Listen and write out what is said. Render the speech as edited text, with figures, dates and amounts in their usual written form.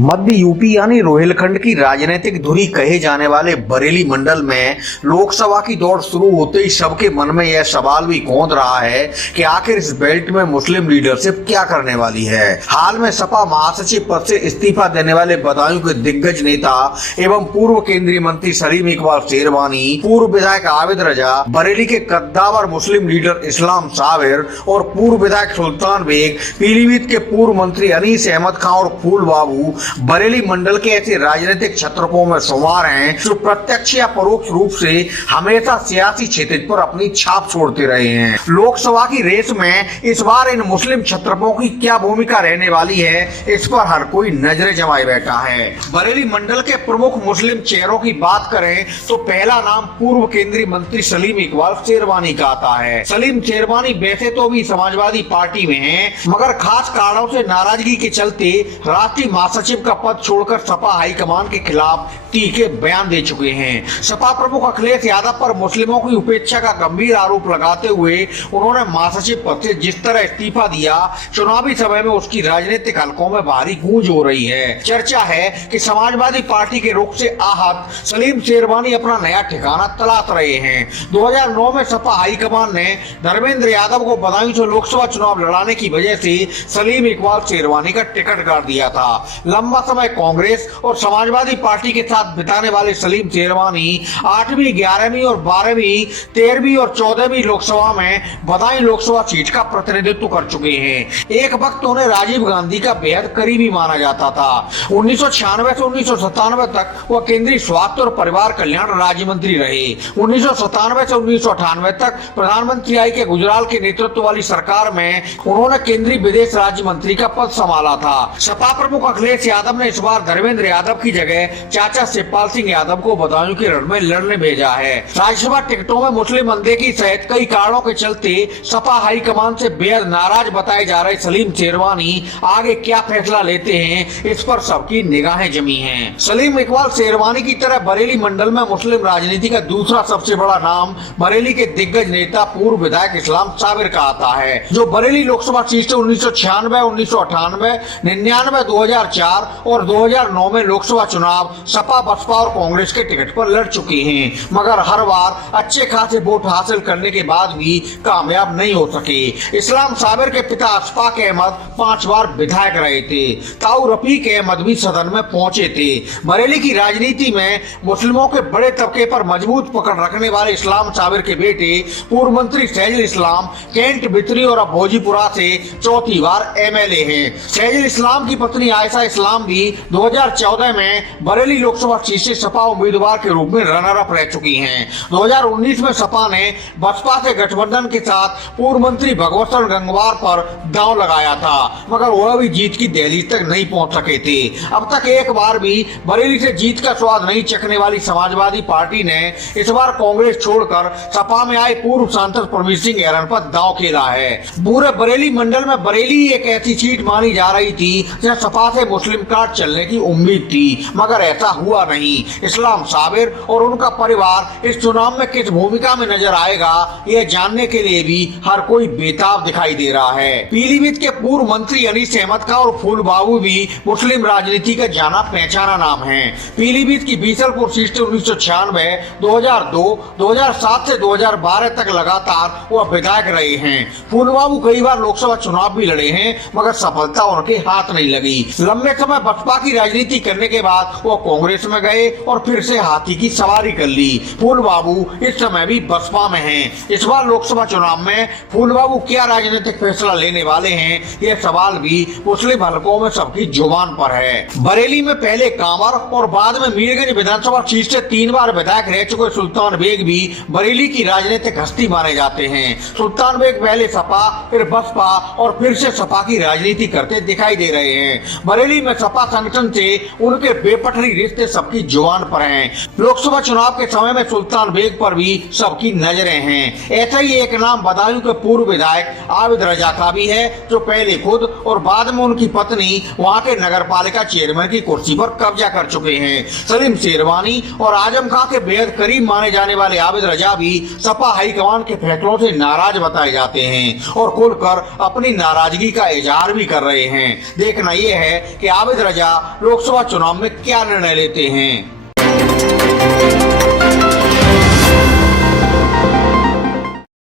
मध्य UP यानी रोहिलखंड की राजनीतिक धुरी कहे जाने वाले बरेली मंडल में लोकसभा की दौड़ शुरू होते ही सबके मन में यह सवाल भी गूंज रहा है कि आखिर इस बेल्ट में मुस्लिम लीडरशिप क्या करने वाली है। हाल में सपा महासचिव पद से इस्तीफा देने वाले बदायूं के दिग्गज नेता एवं पूर्व केंद्रीय मंत्री सलीम इकबाल शेरवानी, पूर्व विधायक आबिद रजा, बरेली के कद्दावर मुस्लिम लीडर इस्लाम साबिर और पूर्व विधायक सुल्तान बेग, पीलीभीत के पूर्व मंत्री अनीस अहमद खान और फूल बाबू बरेली मंडल के ऐसे राजनीतिक छत्रपों में शुमार हैं जो प्रत्यक्ष या परोक्ष रूप से हमेशा सियासी क्षितिज पर अपनी छाप छोड़ते रहे हैं। लोकसभा की रेस में इस बार इन मुस्लिम छत्रपों की क्या भूमिका रहने वाली है, इस पर हर कोई नजरें जमाए बैठा है। बरेली मंडल के प्रमुख मुस्लिम चेहरों की बात करें तो पहला नाम पूर्व केंद्रीय मंत्री सलीम इकबाल शेरवानी का आता है। सलीम शेरवानी वैसे तो भी समाजवादी पार्टी में हैं, मगर खास कारणों से नाराजगी के चलते राष्ट्रीय महासचिव का पद छोड़कर सपा हाईकमान के खिलाफ तीखे बयान दे चुके हैं। सपा प्रमुख अखिलेश यादव पर मुस्लिमों की उपेक्षा का गंभीर आरोप लगाते हुए उन्होंने महासचिव पद से जिस तरह इस्तीफा दिया, चुनावी समय में उसकी राजनीतिक हलकों में भारी गूंज हो रही है। चर्चा है कि समाजवादी पार्टी के रुख से आहत सलीम शेरवानी अपना नया ठिकाना तलाश रहे हैं। 2009 में सपा हाईकमान ने धर्मेंद्र यादव को बदायूं से लोकसभा चुनाव लड़ाने की वजह से सलीम इकबाल शेरवानी का टिकट काट दिया था। लंबा समय कांग्रेस और समाजवादी पार्टी के साथ बिताने वाले सलीम शेरवानी 8वीं, 11वीं और 12वीं, 13वीं और 14वीं लोकसभा में बदायूं लोकसभा सीट का प्रतिनिधित्व कर चुके हैं। एक वक्त उन्हें राजीव गांधी का बेहद करीबी माना जाता था। 1996 से 1997 तक वह केंद्रीय स्वास्थ्य और परिवार कल्याण राज्य मंत्री रहे। 1997 से 1998 तक प्रधानमंत्री आई के गुजराल के नेतृत्व वाली सरकार में उन्होंने केंद्रीय विदेश राज्य मंत्री का पद संभाला था। सपा प्रमुख अखिलेश यादव ने इस बार धर्मेंद्र यादव की जगह चाचा शिवपाल सिंह यादव को बदायूं के रण में लड़ने भेजा है। राज्यसभा टिकटों में मुस्लिम अनदेखी सहित कई कारणों के चलते सपा हाईकमान से बेहद नाराज बताए जा रहे सलीम शेरवानी आगे क्या फैसला लेते हैं, इस पर सबकी निगाहें जमी हैं। सलीम इकबाल शेरवानी की तरह बरेली मंडल में मुस्लिम राजनीति का दूसरा सबसे बड़ा नाम बरेली के दिग्गज नेता पूर्व विधायक इस्लाम साबिर का आता है, जो बरेली लोकसभा सीट से 1996, 1998, 99, 2004 और 2009 में लोकसभा चुनाव सपा, बसपा और कांग्रेस के टिकट पर लड़ चुके हैं, मगर हर बार अच्छे खासे वोट हासिल करने के बाद भी कामयाब नहीं हो सके। इस्लाम साबिर के पिता अशफाक अहमद 5 बार विधायक रहे थे। ताऊ रफीक अहमद भी सदन में पहुंचे थे। बरेली की राजनीति में मुस्लिमों के बड़े तबके पर मजबूत पकड़ रखने वाले इस्लाम साबिर के बेटे पूर्व मंत्री सैजुल इस्लाम कैंट बितरी और अब भोजीपुरा से चौथी बार एमएलए हैं। सैजुल इस्लाम की पत्नी आयशा इस्लाम भी 2014 में बरेली लोकसभा सीट से सपा उम्मीदवार के रूप में रनर अप रह चुकी हैं। 2019 में सपा ने बसपा से गठबंधन के साथ पूर्व मंत्री भगवत शरण गंगवार पर दांव लगाया था, मगर वह भी जीत की दहलीज तक नहीं पहुंच सके थे। अब तक एक बार भी बरेली से जीत का स्वाद नहीं चखने वाली समाजवादी पार्टी ने इस बार कांग्रेस छोड़कर सपा में आए पूर्व सांसद परमीर सिंह ऐरन पर दांव खेला है। पूरे बरेली मंडल में बरेली एक ऐसी सीट मानी जा रही थी जहां सपा से मुस्लिम कार्ड चलने की उम्मीद थी, मगर ऐसा हुआ नहीं। इस्लाम साबिर और उनका परिवार इस चुनाव में किस भूमिका में नजर आएगा, यह जानने के लिए भी हर कोई बेताब दिखाई दे रहा है। पीलीभीत के पूर्व मंत्री अनीस अहमद खान और फूल बाबू भी मुस्लिम राजनीति का जाना पहचाना नाम है। पीलीभीत की बीसलपुर सीट से 1996, 2002, 2007 से 2012 तक लगातार वह विधायक रहे हैं। फूल बाबू कई बार लोकसभा चुनाव भी लड़े हैं, मगर सफलता उनके हाथ नहीं लगी। लंबे समय बसपा की राजनीति करने के बाद वो कांग्रेस में गए और फिर से हाथी की सवारी कर ली। फूल बाबू इस समय भी बसपा में हैं। इस बार लोकसभा चुनाव में फूल बाबू क्या राजनीतिक फैसला लेने वाले हैं, यह सवाल भी मुस्लिम हलकों में सबकी जुबान पर है। बरेली में पहले कांवर और बाद में मीरगंज विधानसभा सीट से 3 बार विधायक रह चुके सुल्तान बेग भी बरेली की राजनीतिक हस्ती माने जाते हैं। सुल्तान बेग पहले सपा, फिर बसपा और फिर से सपा की राजनीति करते दिखाई दे रहे हैं। बरेली में सपा संगठन से उनके बेपटरी रिश्ते सबकी जुबान पर हैं। लोकसभा चुनाव के समय में सुल्तान बेग पर भी सबकी नजरें हैं। ऐसा ही एक नाम बदायूं के पूर्व विधायक आबिद रजा का भी है, जो पहले खुद और बाद में उनकी पत्नी वहां के नगर पालिका चेयरमैन की कुर्सी पर कब्जा कर चुके हैं। सलीम शेरवानी और आजम खां के बेहद करीब माने जाने वाले आबिद रजा भी सपा हाईकमान के फैसलों से नाराज बताए जाते हैं और खुलकर अपनी नाराजगी का इजहार भी कर रहे हैं। देखना यह है कि आबिद जावेद रजा लोकसभा चुनाव में क्या निर्णय लेते हैं।